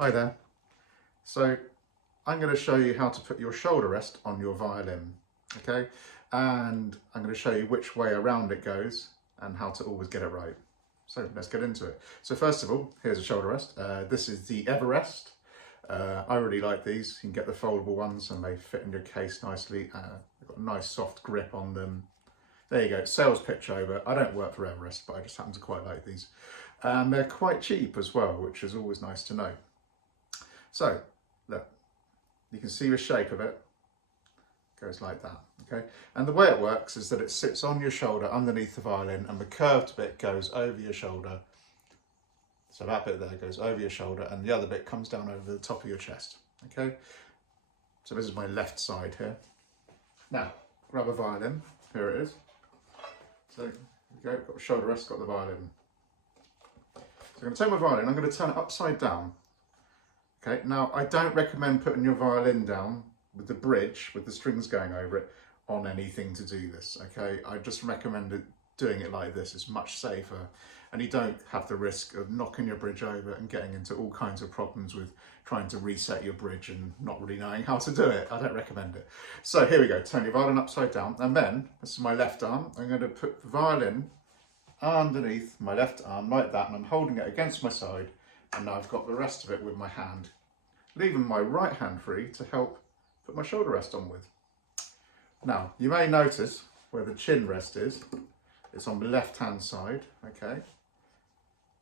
Hi there. So I'm going to show you how to put your shoulder rest on your violin, okay? And I'm going to show you which way around it goes and how to always get it right. So let's get into it. So first of all, here's a shoulder rest. This is the Everest. I really like these. You can get the foldable ones and they fit in your case nicely. They've got a nice soft grip on them. There you go, sales pitch over. I don't work for Everest, but I just happen to quite like these. And they're quite cheap as well, which is always nice to know. So, look, you can see the shape of it. It goes like that, okay? And the way it works is that it sits on your shoulder underneath the violin and the curved bit goes over your shoulder. So that bit there goes over your shoulder and the other bit comes down over the top of your chest, okay? So this is my left side here. Now, grab a violin, here it is. So, here we go, got the shoulder rest, got the violin. So I'm going to take my violin, I'm going to turn it upside down. Okay, now I don't recommend putting your violin down with the bridge, with the strings going over it, on anything to do this, okay? I just recommend doing it like this. It's much safer and you don't have the risk of knocking your bridge over and getting into all kinds of problems with trying to reset your bridge and not really knowing how to do it. I don't recommend it. So here we go, turn your violin upside down and then, this is my left arm, I'm going to put the violin underneath my left arm like that and I'm holding it against my side. And now I've got the rest of it with my hand, leaving my right hand free to help put my shoulder rest on with. Now, you may notice where the chin rest is, it's on the left hand side, okay?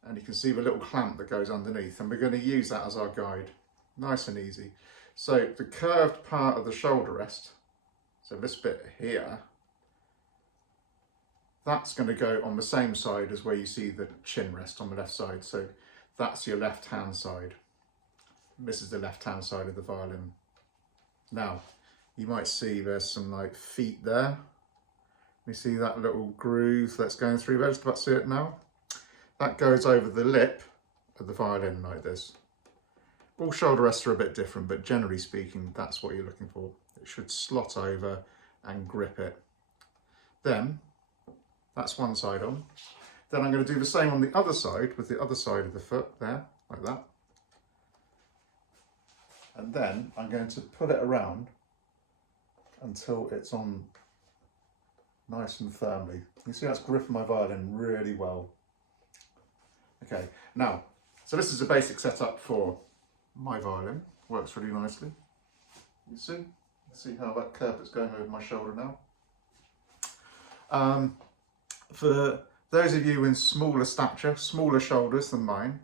And you can see the little clamp that goes underneath and we're going to use that as our guide, nice and easy. So the curved part of the shoulder rest, so this bit here, that's going to go on the same side as where you see the chin rest on the left side. So that's your left hand side. This is the left hand side of the violin. Now, you might see there's some like feet there. You see that little groove that's going through there, just about see it now? That goes over the lip of the violin like this. All shoulder rests are a bit different, but generally speaking, that's what you're looking for. It should slot over and grip it. Then, that's one side on. Then I'm going to do the same on the other side with the other side of the foot there, like that. And then I'm going to put it around until it's on nice and firmly. You see that's gripping my violin really well. Okay, now, so this is a basic setup for my violin. Works really nicely. You see how that curve is going over my shoulder now. For those of you in smaller stature, smaller shoulders than mine,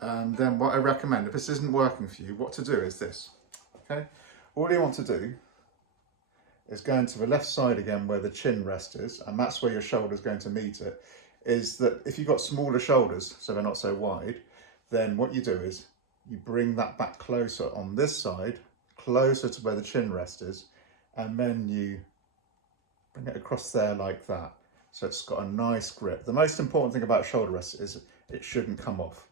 then what I recommend, if this isn't working for you, what to do is this, okay? All you want to do is go into the left side again where the chin rest is, and that's where your shoulder is going to meet it, is that if you've got smaller shoulders, so they're not so wide, then what you do is you bring that back closer on this side, closer to where the chin rest is, and then you bring it across there like that. So it's got a nice grip. The most important thing about shoulder rest is it shouldn't come off.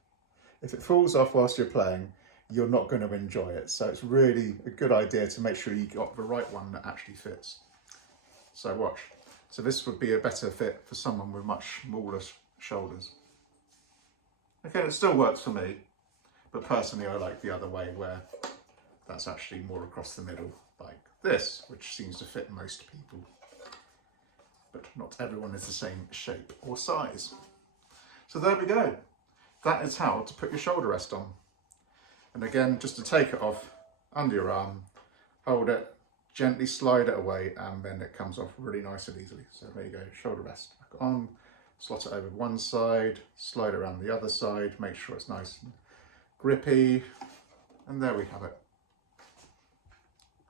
If it falls off whilst you're playing, you're not going to enjoy it. So it's really a good idea to make sure you got the right one that actually fits. So watch. So this would be a better fit for someone with much smaller shoulders. Okay, it still works for me, but personally I like the other way where that's actually more across the middle, like this, which seems to fit most people. But not everyone is the same shape or size. So there we go. That is how to put your shoulder rest on. And again, just to take it off under your arm, hold it, gently slide it away, and then it comes off really nice and easily. So there you go, shoulder rest back on, slot it over one side, slide it around the other side, make sure it's nice and grippy, and there we have it.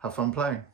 Have fun playing.